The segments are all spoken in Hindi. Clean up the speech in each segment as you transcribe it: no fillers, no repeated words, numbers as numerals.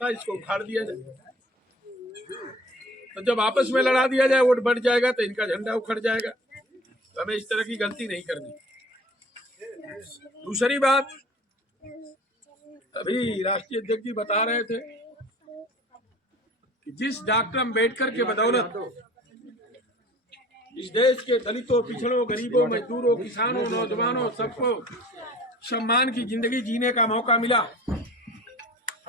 था, इसको उखाड़ दिया जाए। तो जब आपस में लड़ा दिया जाए, वोट बढ़ जाएगा तो इनका झंडा उखड़ जाएगा। तो हमें इस तरह की गलती नहीं करनी। दूसरी बात, अभी राष्ट्रीय अध्यक्ष जी बता रहे थे कि जिस डॉक्टर अम्बेडकर के बदौलत इस देश के दलितों, पिछड़ों, गरीबों, मजदूरों, किसानों, नौजवानों सबको सम्मान की जिंदगी जीने का मौका मिला,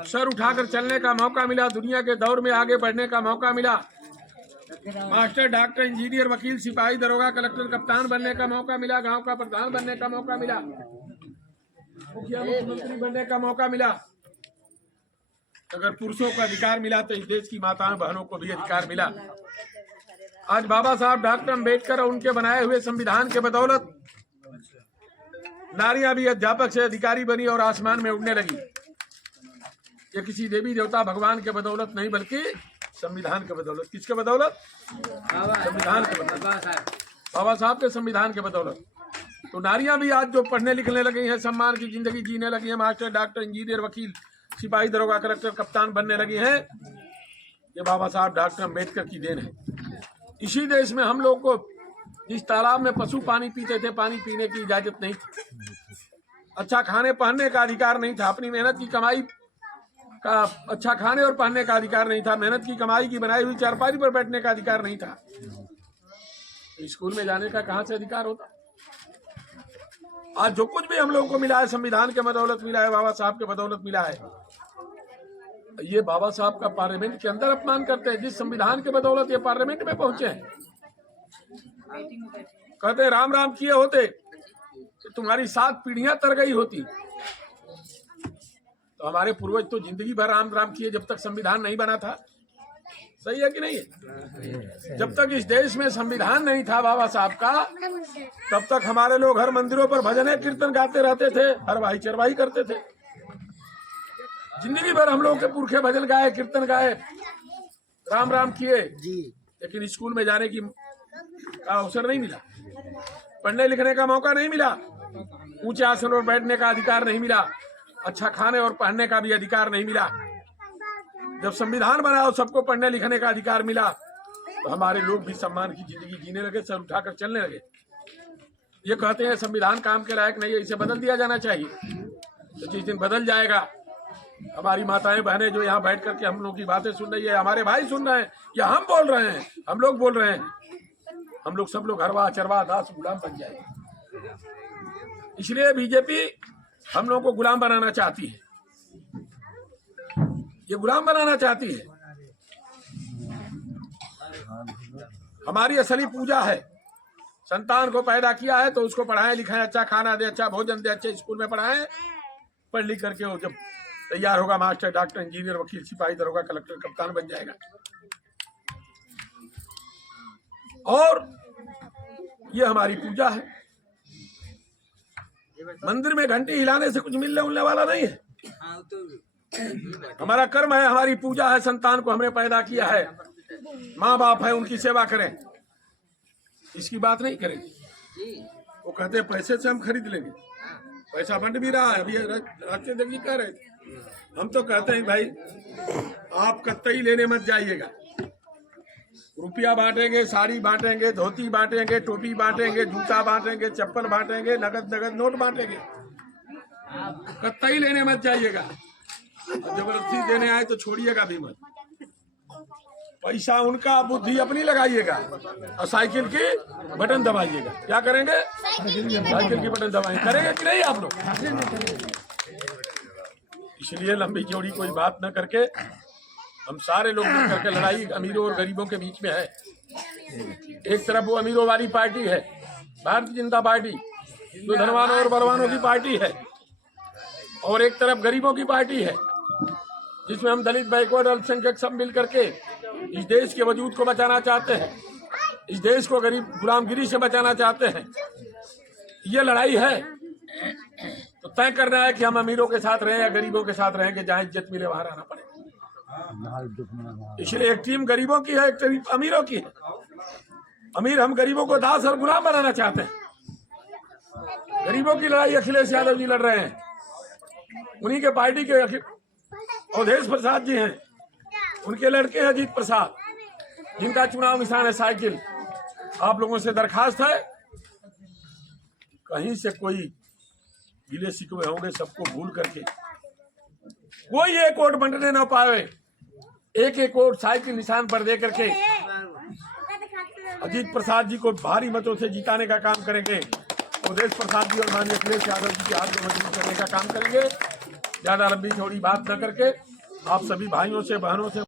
सर उठाकर चलने का मौका मिला, दुनिया के दौर में आगे बढ़ने का मौका मिला, मास्टर, डॉक्टर, इंजीनियर, वकील, सिपाही, दरोगा, कलेक्टर, कप्तान बनने का मौका मिला, गांव का प्रधान बनने का मौका मिला, मुखिया, मुख्यमंत्री बनने का मौका मिला। अगर पुरुषों को अधिकार मिला तो इस देश की माताओं बहनों को भी अधिकार मिला। आज बाबा साहब डॉक्टर अम्बेडकर और उनके बनाए हुए संविधान के बदौलत नारियां भी अध्यापक से अधिकारी बनी और आसमान में उड़ने लगी। ये किसी देवी देवता भगवान के बदौलत नहीं, बल्कि संविधान के बदौलत। किसके बदौलत? संविधान के बदौलत, बाबा साहब के संविधान के बदौलत। तो नारियां भी आज जो पढ़ने लिखने लगी हैं, सम्मान की जिंदगी जीने लगी हैं, मास्टर, डॉक्टर, इंजीनियर, वकील, सिपाही, दरोगा, कलेक्टर, कप्तान बनने लगी हैं, ये बाबा साहब डॉक्टर अम्बेडकर की देन है। इसी देश में हम लोग को जिस तालाब में पशु पानी पीते थे, पानी पीने की इजाजत नहीं थी, अच्छा खाने पहनने का अधिकार नहीं था, अपनी मेहनत की कमाई का अच्छा खाने और पहनने का अधिकार नहीं था, मेहनत की कमाई की बनाई हुई चारपाई पर बैठने का अधिकार नहीं था, स्कूल में जाने का कहां से अधिकार होता? आज जो कुछ भी हम लोगों को मिला है संविधान के बदौलत मिला है, बाबा साहब के बदौलत मिला है। ये बाबा साहब का पार्लियामेंट के अंदर अपमान करते हैं। जिस संविधान के बदौलत ये पार्लियामेंट में पहुंचे हैं, कहते राम राम किए होते तो तुम्हारी 7 पीढ़ियां तर गई होती। तो हमारे पूर्वज तो जिंदगी भर राम राम किए जब तक संविधान नहीं बना था। सही है कि नहीं है? जब तक इस देश में संविधान नहीं था बाबा साहब का, तब तक हमारे लोग हर मंदिरों पर भजन कीर्तन गाते रहते थे, हर भाई चरवाही करते थे। जिंदगी भर हम लोग के पुरखे भजन गाए, कीर्तन गाए, राम राम किए, लेकिन स्कूल में जाने की का अवसर नहीं मिला, पढ़ने लिखने का मौका नहीं मिला, ऊंचे आसन पर बैठने का अधिकार नहीं मिला, अच्छा खाने और पहनने का भी अधिकार नहीं मिला। जब संविधान बना और सबको पढ़ने लिखने का अधिकार मिला, तो हमारे लोग भी सम्मान की जिंदगी जीने लगे, सर उठाकर चलने लगे। ये कहते हैं संविधान काम के लायक नहीं है, इसे बदल दिया जाना चाहिए। तो जिस दिन बदल जाएगा, हमारी माताएं बहनें जो यहाँ बैठ करके हम लोग की बातें सुन रही है, हमारे भाई सुन रहे हैं या हम बोल रहे हैं, हम लोग बोल रहे हैं, हम लोग सब लोग हरवा चरवा दास गुलाम बन जाएंगे। इसलिए बीजेपी हम लोग को गुलाम बनाना चाहती है, ये गुलाम बनाना चाहती है। हमारी असली पूजा है, संतान को पैदा किया है तो उसको पढ़ाएं लिखाएं, अच्छा खाना दे, अच्छा भोजन दे, अच्छे स्कूल में पढ़ाएं, पढ़ लिख करके वो जब तैयार होगा मास्टर, डॉक्टर, इंजीनियर, वकील, सिपाही, दरोगा, कलेक्टर, कप्तान बन जाएगा। और ये हमारी पूजा है। मंदिर में घंटी हिलाने से कुछ मिलने उलने वाला नहीं है। हमारा कर्म है, हमारी पूजा है, संतान को हमने पैदा किया है, माँ बाप है, उनकी सेवा करें, इसकी बात नहीं करेंगे। वो कहते हैं पैसे से हम खरीद लेंगे, पैसा बंट भी रहा है। अभी राष्ट्रीय अध्यक्ष जी कह रहे थे, हम तो कहते हैं भाई आप कतई लेने मत जाइएगा, रुपया बांटेंगे, साड़ी बांटेंगे, धोती बांटेंगे, टोपी बांटेंगे, जूता बांटेंगे, चप्पल बांटेंगे, नगद नगद नोट बांटेंगे, कतई लेने मत जाइएगा। जबरदस्ती देने आए तो छोड़िएगा भी मत। पैसा उनका, बुद्धि अपनी लगाइएगा और साइकिल की बटन दबाइएगा। क्या करेंगे? साइकिल की बटन दबाएंगे। करेंगे कि नहीं आप लोग? इसलिए लंबी चौड़ी कोई बात न करके हम सारे लोग मिल करके लड़ाई अमीरों और गरीबों के बीच में है। एक तरफ वो अमीरों वाली पार्टी है भारतीय जनता पार्टी, जो धनवानों और बलवानों की पार्टी है, और एक तरफ गरीबों की पार्टी है, जिसमें हम दलित, बैकवर्ड, अल्पसंख्यक सब मिल करके इस देश के वजूद को बचाना चाहते हैं, इस देश को गरीब गुलामगिरी से बचाना चाहते हैं। ये लड़ाई है, तो तय करना है कि हम अमीरों के साथ रहें या गरीबों के साथ रहेंगे, जहाँ इज्जत मिले वहां रहना पड़ेगा। इसलिए एक टीम गरीबों की है, एक टीम अमीरों की है। अमीर हम गरीबों को दास और गुलाम बनाना चाहते हैं। गरीबों की लड़ाई अखिलेश यादव जी लड़ रहे हैं, उन्हीं के पार्टी के अवधेश प्रसाद जी हैं, उनके लड़के हैं अजीत प्रसाद, जिनका चुनाव निशान है साइकिल। आप लोगों से दरखास्त है, कहीं से कोई गिले शिकवे होंगे सबको भूल करके कोई एक वोट बंटने न पाए, एक एक वोट साइकिल निशान पर दे करके अजीत प्रसाद जी को भारी मतों से जिताने का काम करेंगे। अवधेश प्रसाद जी और माननीय अखिलेश यादव जी के हाथ को मजबूत करने का काम करेंगे। ज्यादा लंबी चौड़ी बात न करके आप सभी भाइयों से बहनों से